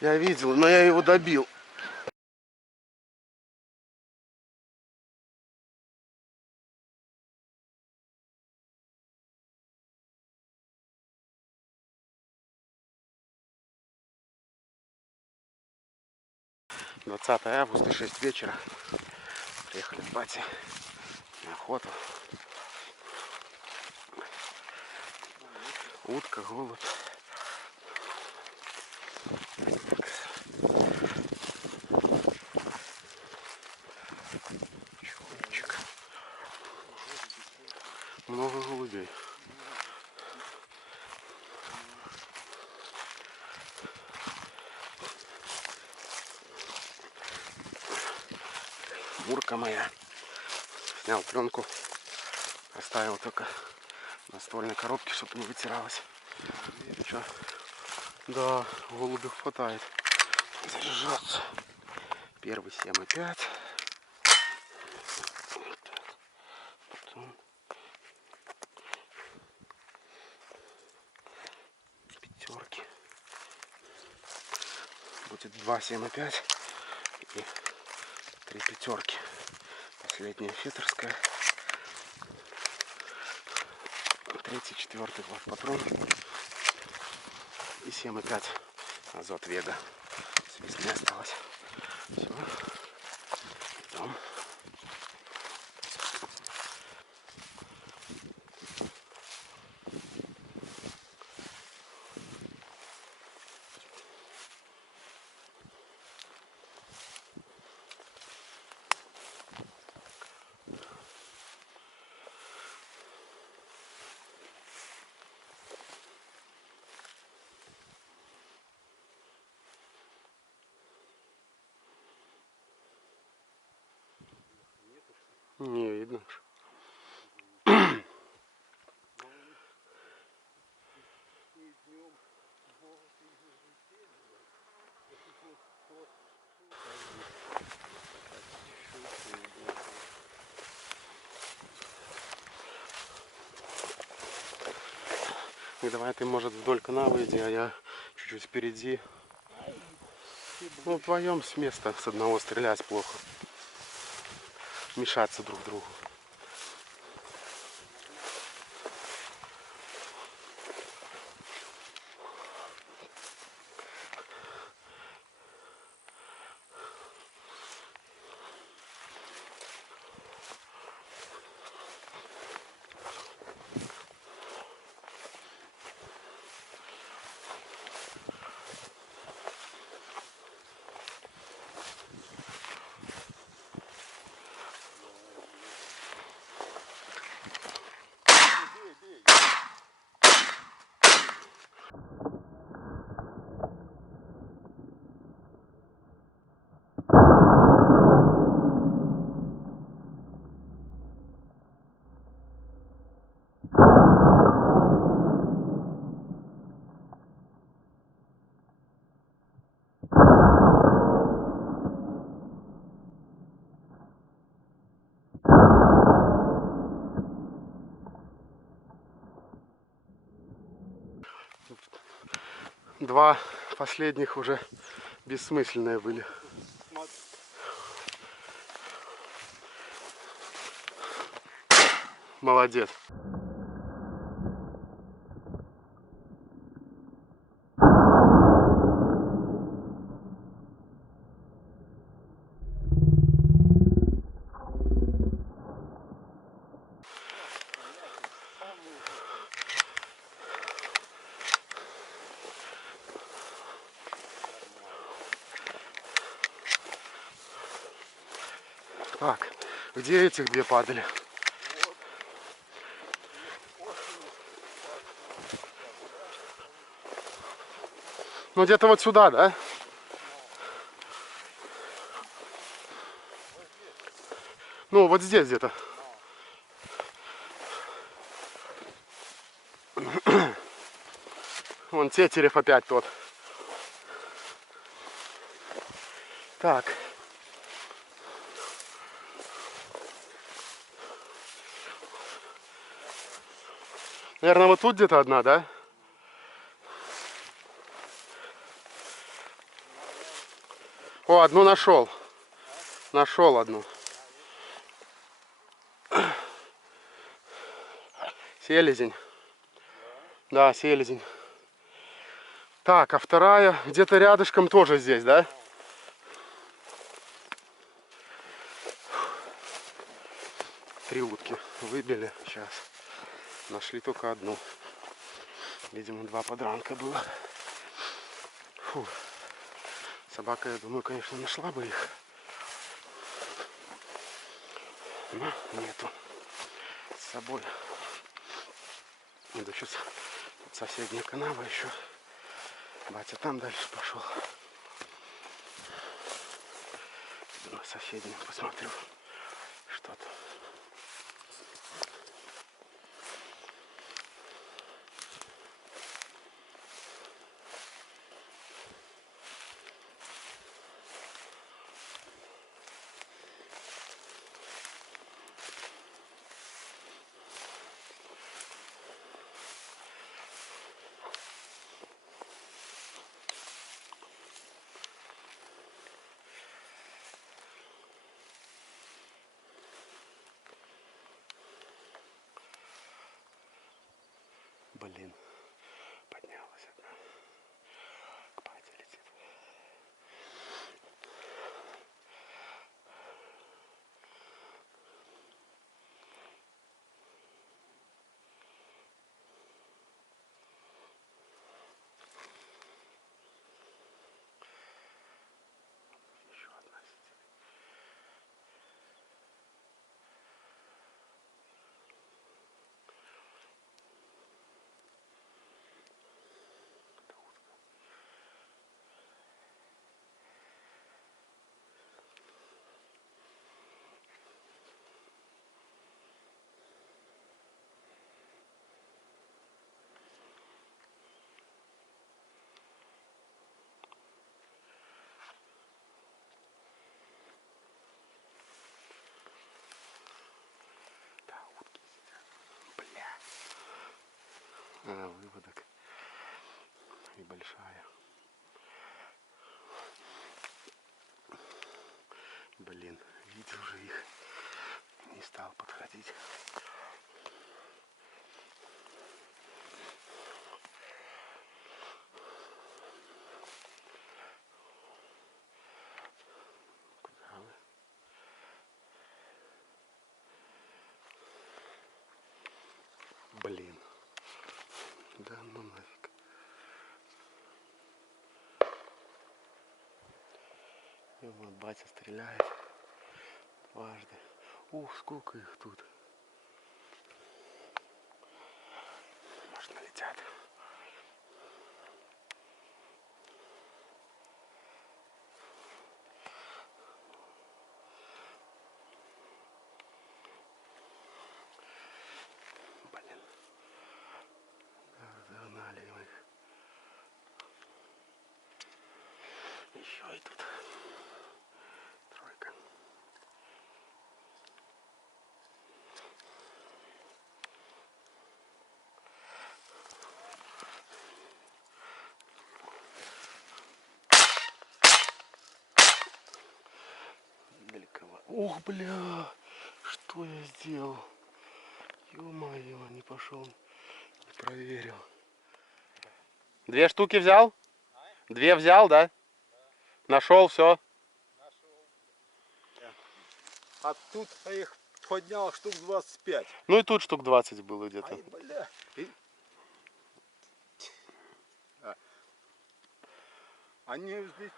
Я видел, но я его добил. Августа, 6 вечера. Приехали с батей на охоту. Утка, голубь. Чулочек. Много голубей. Мурка моя. Снял пленку. Оставил только на ствольной коробке, чтобы не вытиралась. Ничего. Да, голубей хватает. Заряжаться. Первый 7,5. Потом пятерки. Будет 2 7,5 и 3 пятерки. Последняя фетерская. Третий, четвертый патрон. И 7,5 азот Вега. Здесь не осталось. Все. Идем. Не видно. И давай ты, может, вдоль канавы иди, а я чуть-чуть впереди. Ну, вдвоем с места с одного стрелять плохо. Мешаться друг другу. Два последних уже бессмысленные были. Молодец. Так, где этих две падали? Ну где-то вот сюда, да? Ну вот здесь где-то. Вон Тетерев опять тот. Так. Наверное, вот тут где-то одна, да? О, одну нашел. Нашел одну. Селезень. Да, селезень. Так, а вторая где-то рядышком тоже здесь, да? Три утки выбили. Сейчас. Нашли только одну. Видимо, два подранка было. Фу. Собака, я думаю, конечно, нашла бы их. Но нету с собой. Иду сейчас соседняя канава еще. Батя там дальше пошел. На соседнюю посмотрю, что там. Блин, поднялась одна. К бате летит. Еще одна сидит. Да, утки сидят. Бля. Выводок. И большая. Блин, видел же их. Не стал подходить. Куда вы? Блин. Да ну нафиг. И вот батя стреляет. Дважды. Ух, сколько их тут. Может, налетят. Блин. Загнали их. Еще и тут тройка. Далековато. Ух, бля, что я сделал? Ё-моё, не пошел, не проверил. Две штуки взял? Две взял, да? Нашел все? А тут я их поднял штук 25. Ну и тут штук 20 было где-то. Ай, бля. Они здесь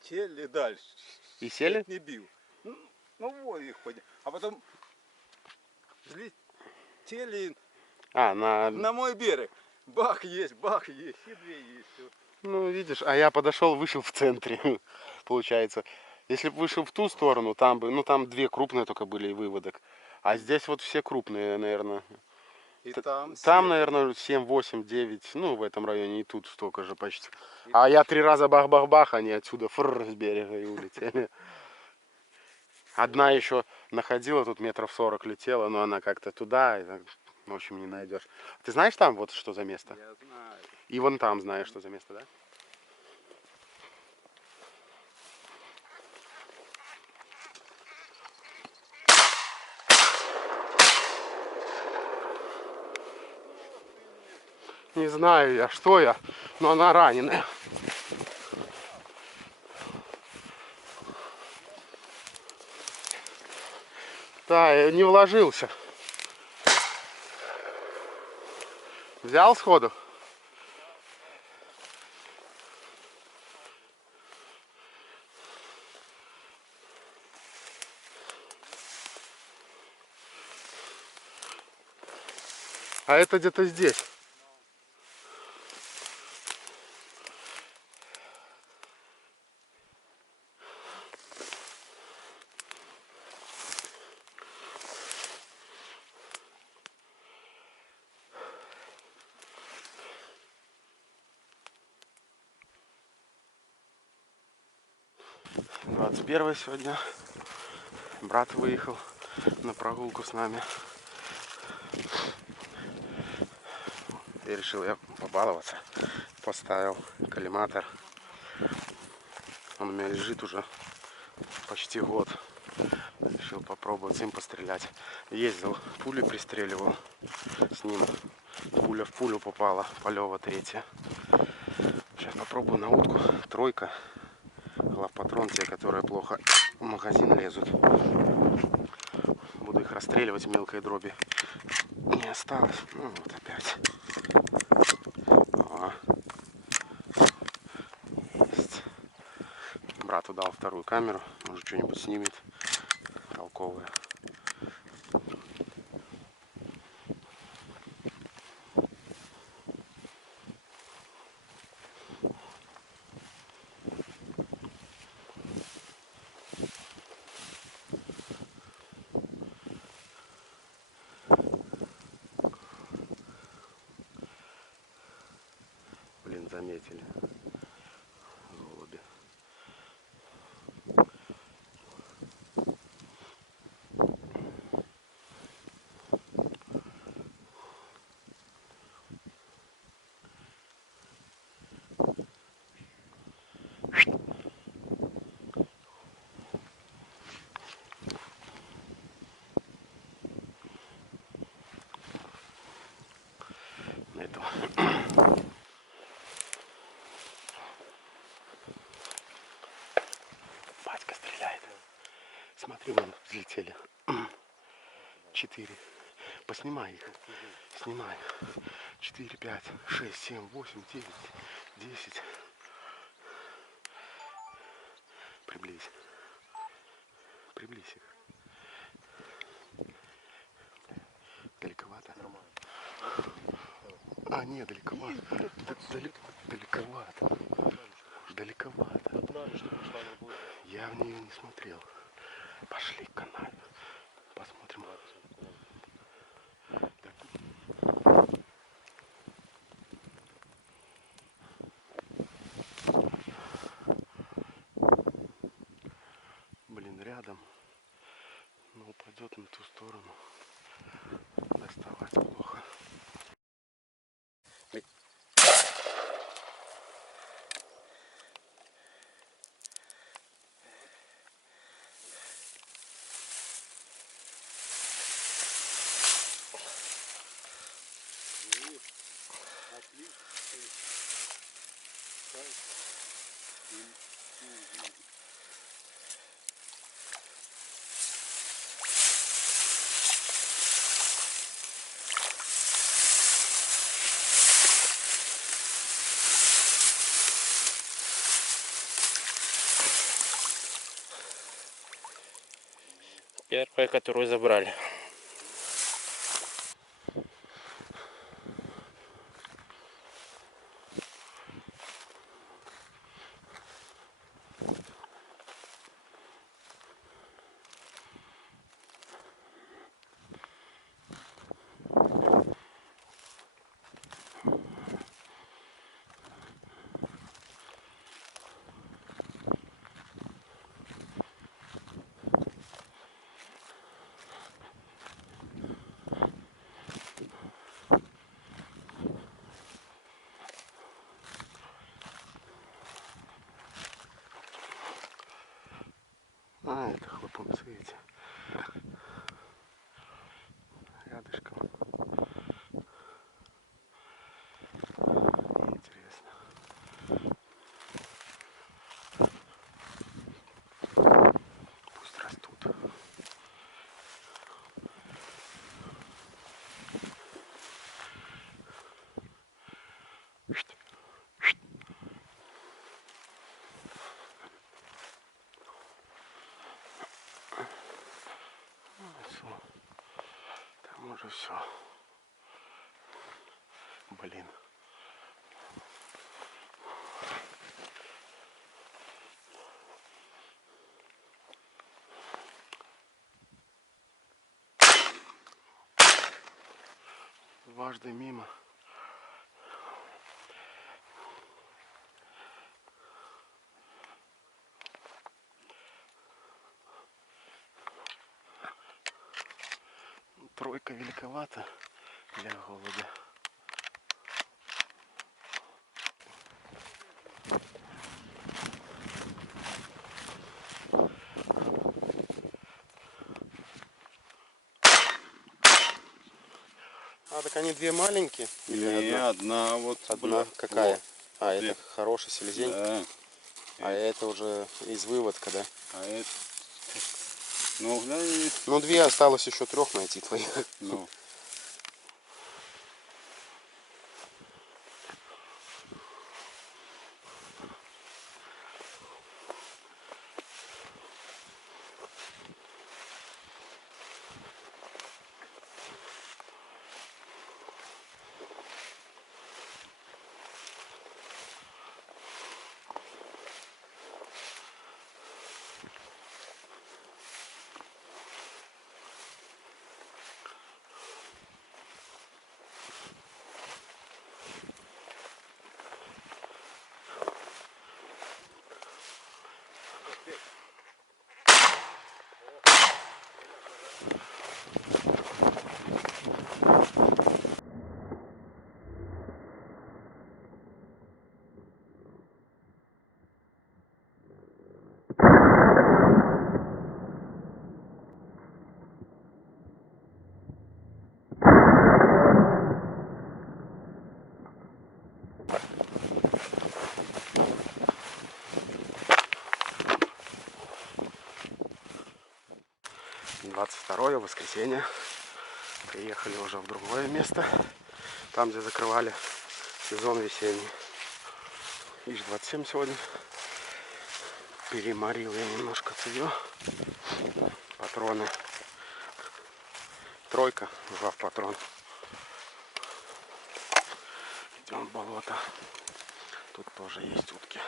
сели дальше. И сели? Я не бил. Ну вот их поднял. А потом взлетели на мой берег. Бах есть, и две есть. Ну, видишь, а я подошел, вышел в центре, получается. Если бы вышел в ту сторону, там бы, ну, там две крупные только были и выводок. А здесь вот все крупные, наверное. И там, Там, наверное, 7, 8, 9, ну, в этом районе, и тут столько же почти. А я 3 раза бах-бах-бах, они отсюда фррр с берега и улетели. Одна еще находила, тут метров 40 летела, но она как-то туда, и, в общем, не найдешь. Ты знаешь там вот что за место? Я знаю. И вон там знаешь, что за место, да? Не знаю я, что я, но она раненая. Да, я не вложился. Взял сходу? А это где-то здесь. Двадцать первое сегодня. Брат выехал на прогулку с нами. И решил я побаловаться. Поставил коллиматор. Он у меня лежит уже почти год. Решил попробовать им пострелять. Ездил, пули пристреливал с ним. Пуля в пулю попала, Полева 3. Сейчас попробую на утку. 3. Главпатрон, те, которые плохо в магазин лезут. Буду их расстреливать в мелкой дроби. Не осталось. Ну вот опять. О. Есть. Брату дал 2 камеру. Может, что-нибудь снимет толковое. Блин, заметили. Голуби. Этого. Батька стреляет. Смотри, вон взлетели. 4. Поснимай их. Снимай. 4, 5, 6, 7, 8, 9, 10. Приблизь. Приблизь их. Далековато? Нормально. А, нет, далековато. Далековато. Далековато. Я в нее не смотрел. Пошли к канале. Посмотрим. Блин, рядом. Но упадет на ту сторону. Доставать плохо. Первая, которую забрали. А, это хлопунцы эти. Рядышком. все. Блин. Дважды мимо. Тройка великовата для голубя. А, так они две маленькие? Или Не, одна? одна вот. Одна бля, какая? вот. А, Две. это хороший селезень. Да. А это уже из выводка, да? А это... Ну, глянь, Ну, две осталось еще трех найти твоих. ну. Двадцать второе воскресенье. Приехали уже в другое место. Там, где закрывали сезон весенний. ИЖ-27 сегодня. Переморил я немножко цевьё. Патроны. Тройка, жав патрон. Идем в болото. Тут тоже есть утки.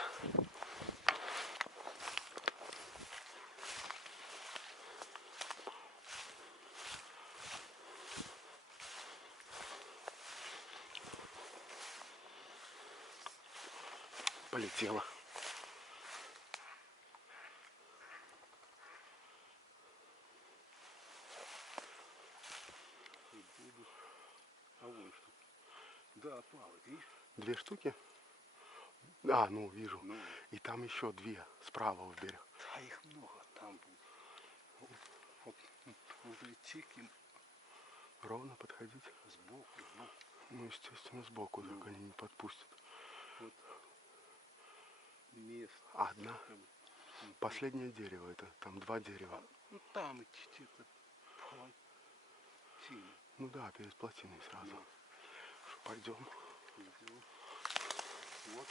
Полетела. А вон что. Да, плавает, видишь? Две штуки? А, ну вижу. Ну, И там еще две справа в берег. а их много там будет. Вот возле чеки Ровно подходить. сбоку, сбоку. Ну, естественно, сбоку, Ну. так они не подпустят. Вот место. Одна. Как бы, Последнее дерево это. Там два дерева. ну там и чуть-чуть сильно. Ну да, перед плотиной сразу. Ну. Что, пойдем. Идем. Вот.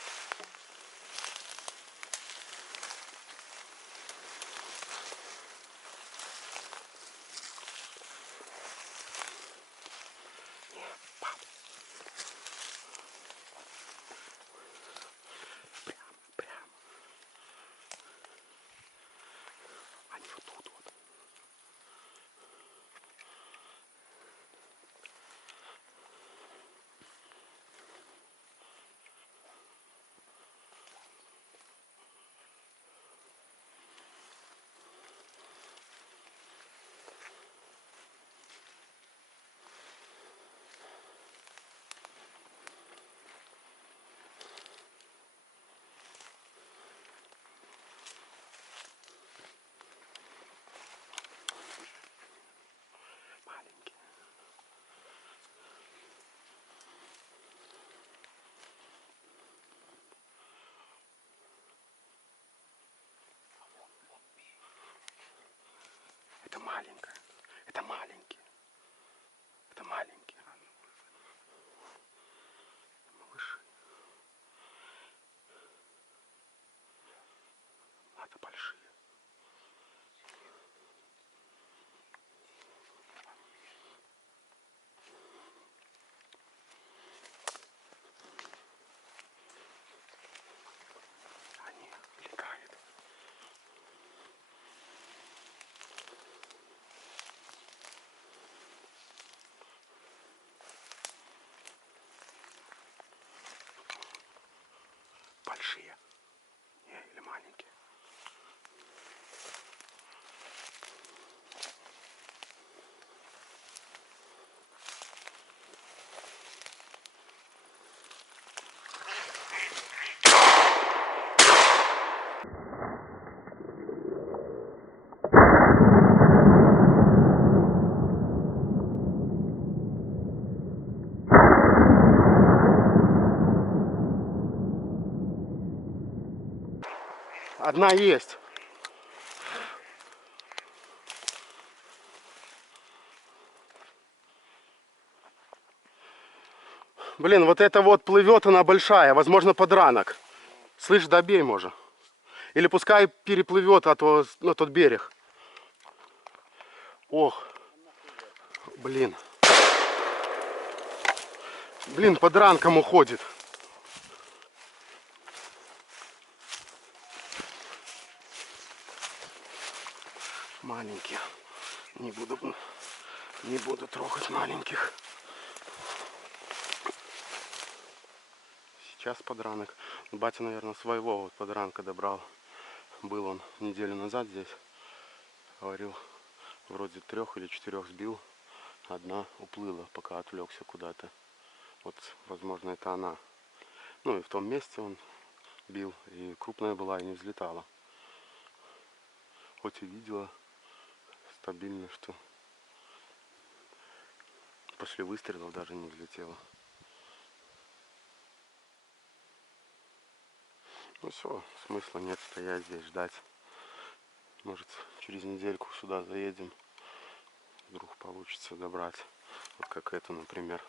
Прям. Они вот тут вот. большие. Не, или маленькие. Одна есть. Блин, вот это вот плывет, она большая, возможно, подранок. Слышь, добей, может. Или пускай переплывет на тот берег. Ох, блин. Блин, подранком уходит. Маленькие. Не буду трогать маленьких. Сейчас подранок. Батя, наверное, своего вот подранка добрал. Был он неделю назад здесь. Говорил, вроде 3 или 4 сбил. Одна уплыла, пока отвлекся куда-то. Вот, возможно, это она. Ну и в том месте он бил. И крупная была, и не взлетала. Хоть и видела стабильно, что после выстрелов даже не взлетела. Ну все, смысла нет стоять здесь, ждать. Может, через недельку сюда заедем. Вдруг получится добрать. Вот как эту, например.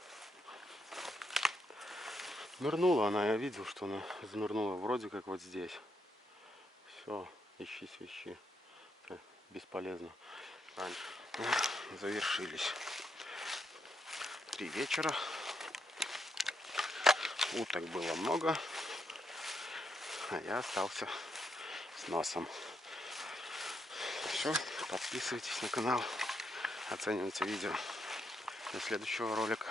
Нырнула она, я видел, что она занырнула вроде как вот здесь. Все, ищи свищи. Это бесполезно. Завершились. 3 вечера. Уток было много. А я остался с носом. Все, подписывайтесь на канал. Оценивайте видео. До следующего ролика.